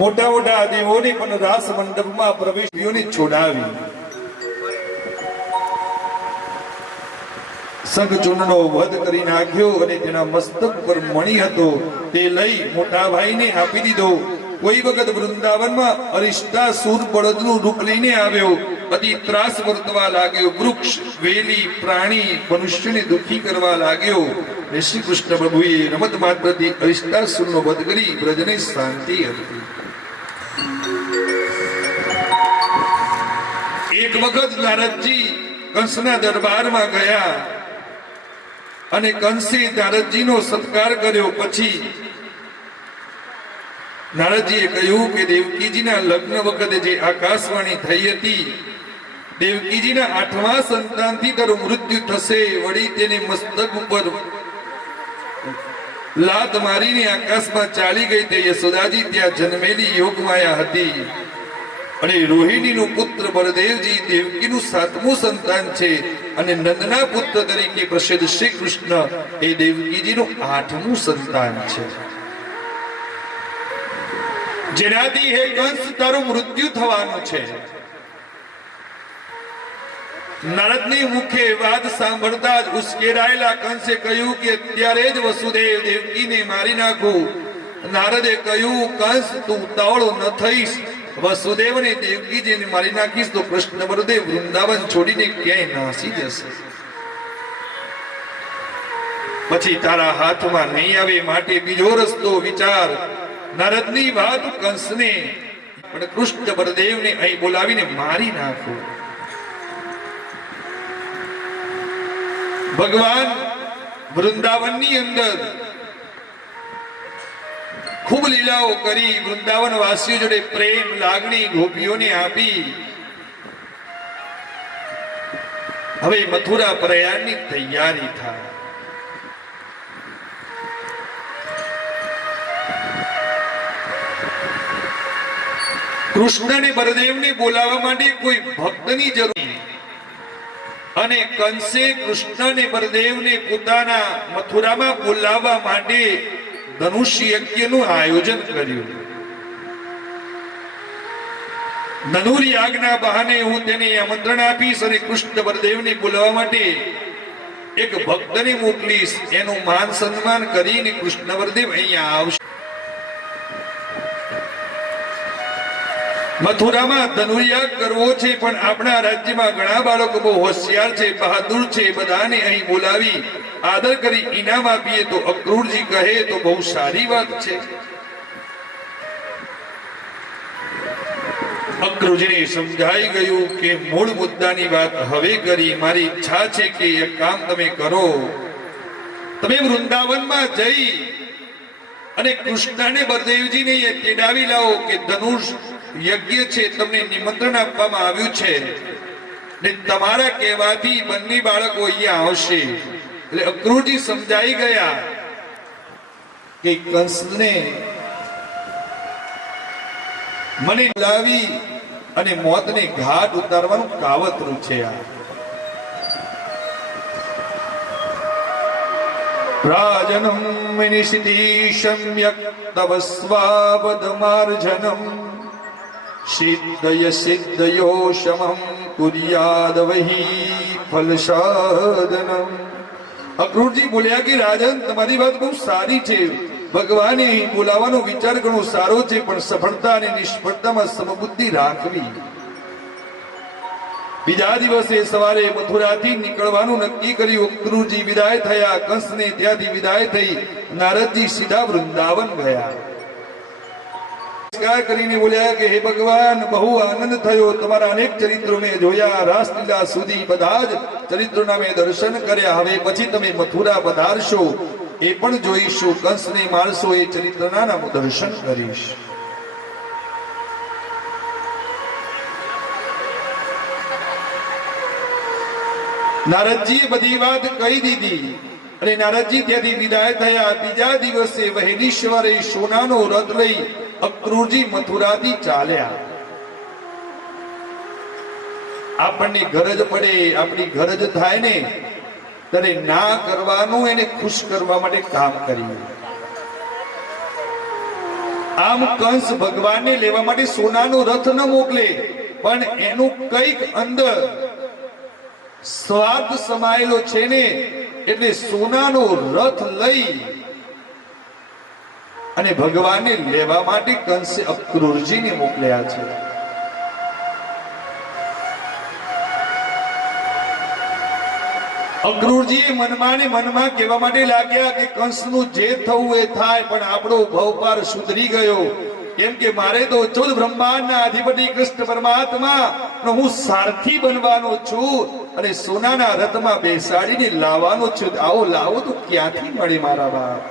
મોટા મોટા દેવોને પણ રાસ મંડપમાં પ્રવેશીઓને છોડાવી સંઘચૂર્ણનો વધ કરી નાખ્યો અને તેના મસ્તક પર મણી હતો તે લઈ મોટા ભાઈને આપી દીધો. કોઈ વખત વૃંદાવનમાં અરિષ્ટાસુર બળદનું રૂપ લઈને આવ્યો. અતિ ત્રાસ વર્તવા લાગ્યો. વૃક્ષ, વેલી, પ્રાણી, મનુષ્યને દુઃખી કરવા લાગ્યો. શ્રી કૃષ્ણ પ્રભુએ રમત માત્રથી અરિષ્ટાસુરનો વધ કરી બ્રજને શાંતિ આપી. એક વખત નારદજી કંસના દરબારમાં ગયા અને કંસે નારદજીનો સત્કાર કર્યો. પછી નારદજીએ કહ્યું કે દેવકીજીના લગ્ન વખતે જે આકાશવાણી થઈ હતી, દેવકીજીના 8મા સંતાનથી તારું મૃત્યુ થશે. વળી તેને મસ્તક ઉપર લાત મારીને આકાશમાં ચાલી ગઈ. તે યશોદાજી ત્યાં જન્મેલી યોગમાયા હતી અને રોહિણીનું પુત્ર બળદેવજી દેવકીનું 7મું સંતાન છે અને નંદના પુત્ર તરીકે પ્રસિદ્ધ શ્રી કૃષ્ણ એ દેવકીજીનું 8મું સંતાન છે. જેનાથી હે કંસ તારું મૃત્યુ થવાનું છે. નારદની મુખે વાત સાંભળતા જ ઉશ્કેરાયેલા કંસે કહ્યું કે અત્યારે જ વસુદેવ દેવકીને મારી નાખું. નારદે કહ્યું, કંસ તું ઉતાવળો ન થઈશ. વસુદેવને દેવકીજીને મારી નાખીશ તો કૃષ્ણ બળદેવ વૃંદાવન છોડીને ક્યાંય નાસી જશે. પછી તારા હાથમાં નહીં આવે. માટે બીજો રસ્તો વિચાર. નારદની વાત કંસને પણ કૃષ્ણ બળદેવને અહીં બોલાવીને મારી નાખો. ભગવાન વૃંદાવનની અંદર ખૂબ લીલાઓ કરી. વૃંદાવન વાસીઓ જોડે પ્રેમ લાગણી ગોપીઓને આપી. હવે મથુરા પ્રયાણની તૈયારી થાય. કૃષ્ણને બળદેવને બોલાવવા માટે કોઈ ભક્તની જરૂર અને કંસે કૃષ્ણને બળદેવને પોતાના મથુરામાં બોલાવવા માટે ધનુષ યજ્ઞનું આયોજન કર્યું. ધનુર યાગના બહાને હું તેને આમંત્રણ આપીશ અને કૃષ્ણ બળદેવને બોલાવવા માટે એક ભક્તને મોકલીશ. એનું માન સન્માન કરીને કૃષ્ણ બળદેવ અહીંયા આવશે. મથુરામાં ધનુર્યાગ કરવો છે, પણ આપણા રાજ્યમાં ઘણા બાળકો બહુ હોશિયાર છે, બહાદુર છે. બધાને અહીં બોલાવી આદર કરી ઇનામ આપીએ તો અક્રૂરજી કહે તો બહુ સારી વાત છે. અક્રૂરજીને સમજાઈ ગયું કે મૂળ મુદ્દાની વાત હવે કરી. મારી ઈચ્છા છે કે એક કામ તમે કરો. તમે વૃંદાવનમાં જઈ અને કૃષ્ણને બળદેવજીને તેડાવી લાવો કે ધનુષ યજ્ઞ છે, તમને નિમંત્રણ આપવામાં આવ્યું છે ને તમારા કહેવાથી બંને બાળકો અહીંયા આવશે. એટલે અક્રૂરજી સમજાઈ ગયા કે કંસને મને બોલાવી અને મોતને ઘાટ ઉતારવાનું કાવતરું છે. આ રાજનમ નિશિતીશમ યક્તવસ્વાવદમાર્જનમ સિદ્ધય સિદ્ધયો શમમ કુર્યાદ વહી ફલસાદનમ. અક્રૂરજી બોલ્યા કે રાજન, તમારી વાત બહુ સારી છે. ભગવાને બોલાવાનો વિચાર ઘણો સારો છે, પણ સફળતા અને નિષ્ફળતામાં સમબુદ્ધિ રાખવી. બીજા દિવસે સવારે મથુરાથી નીકળવાનું નક્કી કર્યું. અક્રૂરજી વિદાય થયા. કંસને ત્યાંથી વિદાય થઈ. નારદજી સીધા વૃંદાવન ગયા. નમસ્કાર કરીને બોલ્યા કે હે ભગવાન, બહુ આનંદ થયો. તમારા અનેક ચરિત્રો મેં જોયા. રાસલીલા સુધી બધા જ ચરિત્રોના મેં દર્શન કર્યા. હવે પછી તમે મથુરા પધારશો, એ પણ જોઈશું. કંસને મારશો, એ ચરિત્રના હું દર્શન કરીશ. નારદજીએ બધી વાત કહી દીધી અને નારદજી ત્યાંથી વિદાય થયા. બીજા દિવસે વહેલી સવારે સોનાનો રથ લઈ અક્રૂરજી મથુરાથી ચાલ્યા. આપણને ગરજ પડે, આપણી ગરજ થાય ને ત્યારે ના કરવાનું, એને ખુશ કરવા માટે કામ કરીએ. આમ કંસ ભગવાનને લેવા માટે સોનાનો રથ ન મોકલે, પણ એનું કઈક અંદર સ્વાર્થ સમાયેલો છે ને, એટલે સોનાનો રથ લઈ અને ભગવાનને લેવા માટે કંસે અક્રૂરજીને મોકલ્યા છે. અક્રૂરજી મનમાં ને મનમાં કહેવા માટે લાગ્યા કે કંસનું જે થવું એ થાય, પણ આપણો ભવપાર સુધરી ગયો. કેમ કે મારે તો ચૌદ બ્રહ્માંડના અધિપતિ કૃષ્ણ પરમાત્મા નો હું સારથી બનવાનો છું અને સોનાના રથમાં બેસાડીને લાવવાનો છું. આવો લાવો તો ક્યાંથી મળે મારા બાપ?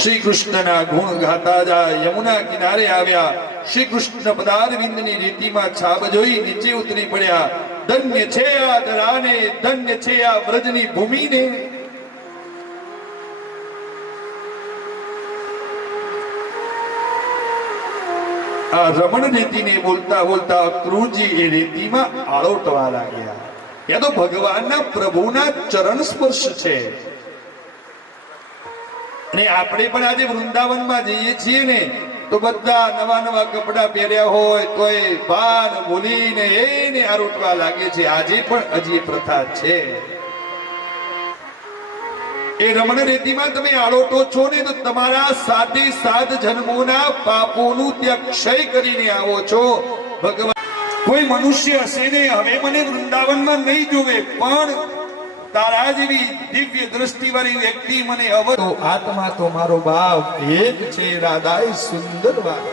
શ્રી કૃષ્ણના ગુણ ગાતા જાય. યમુના કિનારે આવ્યા. શ્રી કૃષ્ણ પદારવિંદની રીતિમાં છાપ જોઈ નીચે ઉતરી પડ્યા. ધન્ય છે આ ધરાને, ધન્ય છે આ વ્રજની ભૂમિને. આ રમણ રીતિને બોલતા બોલતા અક્રૂરજી એ રીતિમાં આળોટવા લાગ્યા. ત્યાં તો ભગવાનના પ્રભુના ચરણ સ્પર્શ છે. અને આપણે પણ આજે વૃંદાવનમાં જઈએ છીએ ને, તો બધા નવા નવા કપડા પહેર્યા હોય તોય ભાન ભૂલીને એને આરોટવા લાગે છે. આજે પણ હજી પ્રથા છે. એ રમણ રીતિમાં તમે આળોટો છો ને, તો તમારા 7 જન્મોના પાપોનું ત્યાં ક્ષય કરીને આવો છો. ભગવાન કોઈ મનુષ્ય હશે ને, હવે મને વૃંદાવનમાં નહીં જોવે, પણ તારા જેવી દિવ્ય દ્રષ્ટિ વાળી વ્યક્તિ મને હવે તો આત્મા તો મારો બાપ એક છે. રાધાએ સુંદર વાત.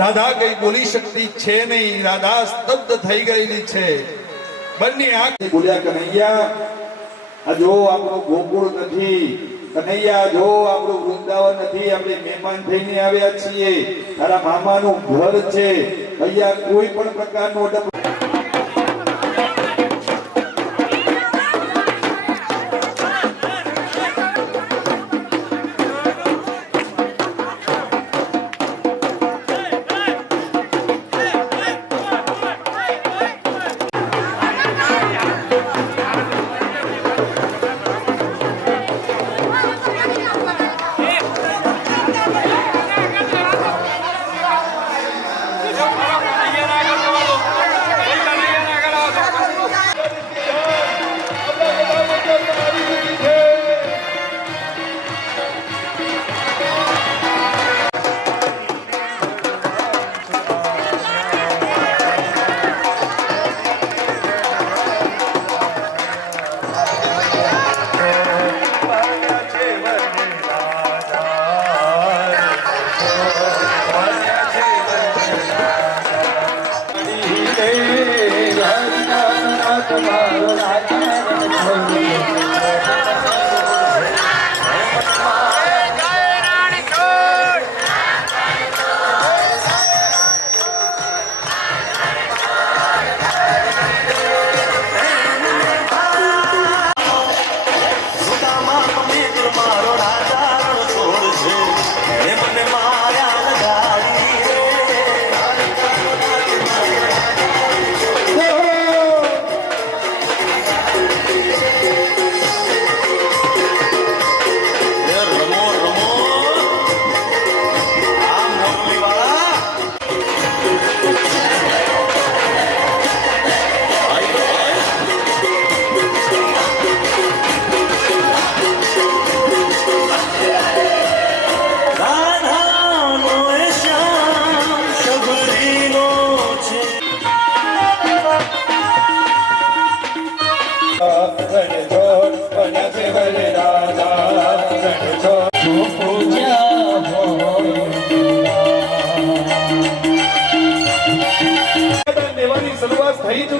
રાધા કઈ બોલી શકતી છે નહીં. રાધા સ્તબ્ધ થઈ ગયેલી છે. બંને આંખ બોલ્યા, કનૈયા આ જો આપણો ગોકુળ નથી, કનૈયા જો આપણું વૃંદાવન નથી, આપણે મહેમાન થઈને આવ્યા છીએ. તારા મામાનું ઘર છે. અહીંયા કોઈ પણ પ્રકારનો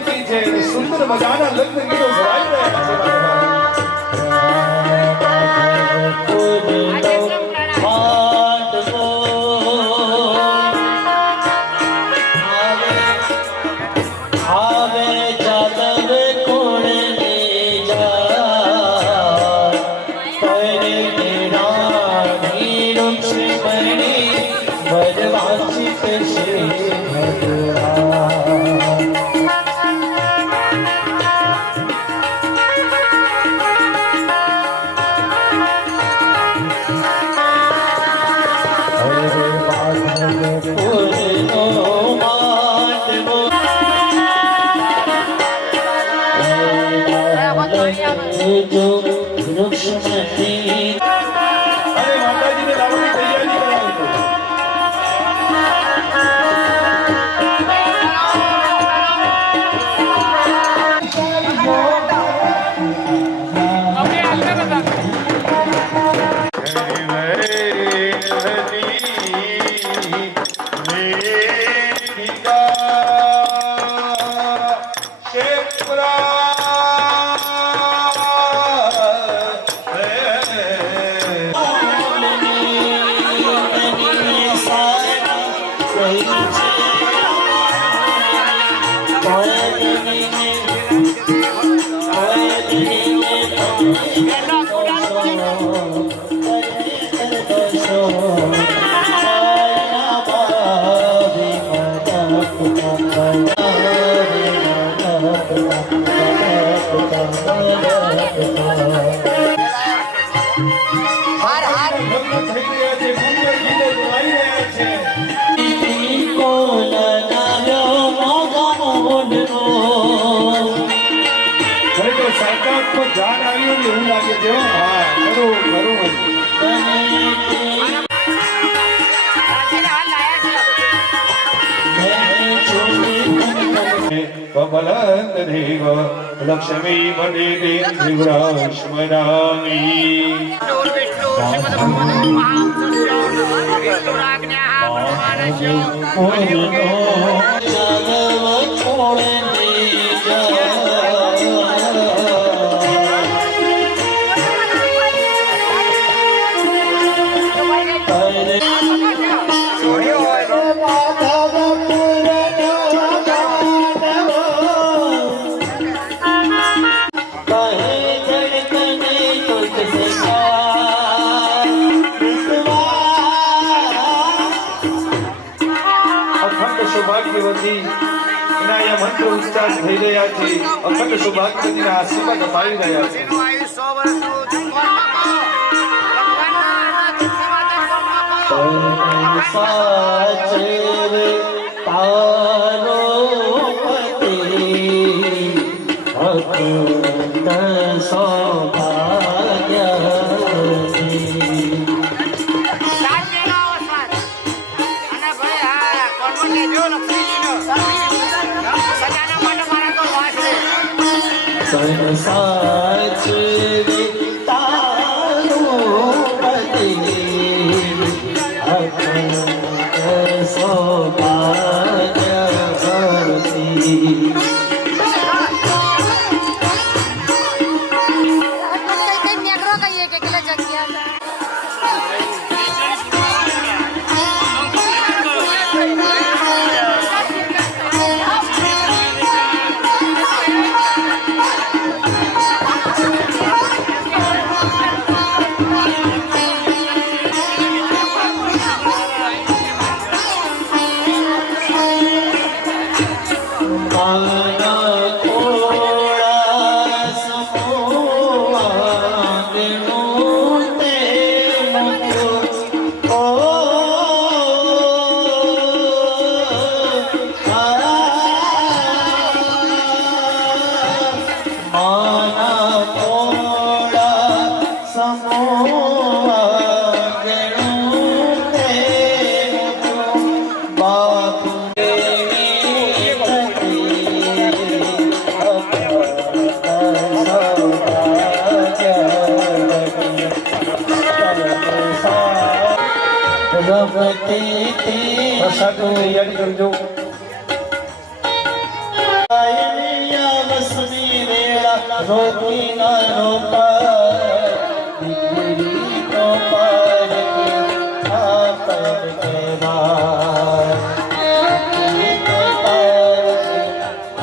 વંતી છે અને સુંદર મજાના લગ્ન ગીતો ભરાઈ રહ્યા છે જાન આવ્યું ને એવું લાગે છે હા ખરું બલંદ દેવ લક્ષ્મી મને દેવરા સ્મરામી સૌભાગ્યવતી એના અહીંયા મંત્ર ઉચ્ચાર થઈ રહ્યા છે અખંડ સૌભાગ્યવતીના આશીર્વાદ અપાઈ રહ્યા છે સાચે તારો પતિ અખંડ સૌભાગ્યવતી સાચવે તારો પતિ અખંડ સૌભાગ્યવતી પ્રસાદની તૈયારી કરજો. રોકી ના રોકા દીકરી તો પર આ પર કહેવાય દીકરી તો પર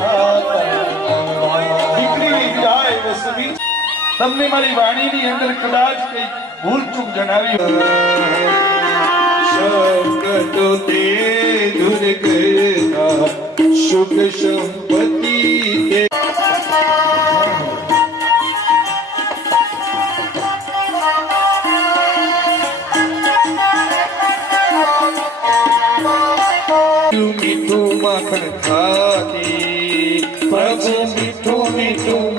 આ પર કહેવાય દીકરી જાય વસવી તમને મારી વાણીની અંદર કદાચ કઈ ભૂલ ચૂક જણાવી શકતો તે દૂર કરતા સુખ સંપત્તિ તે મીઠું માખણ ખાતી પ્રભુ મીઠું મીઠું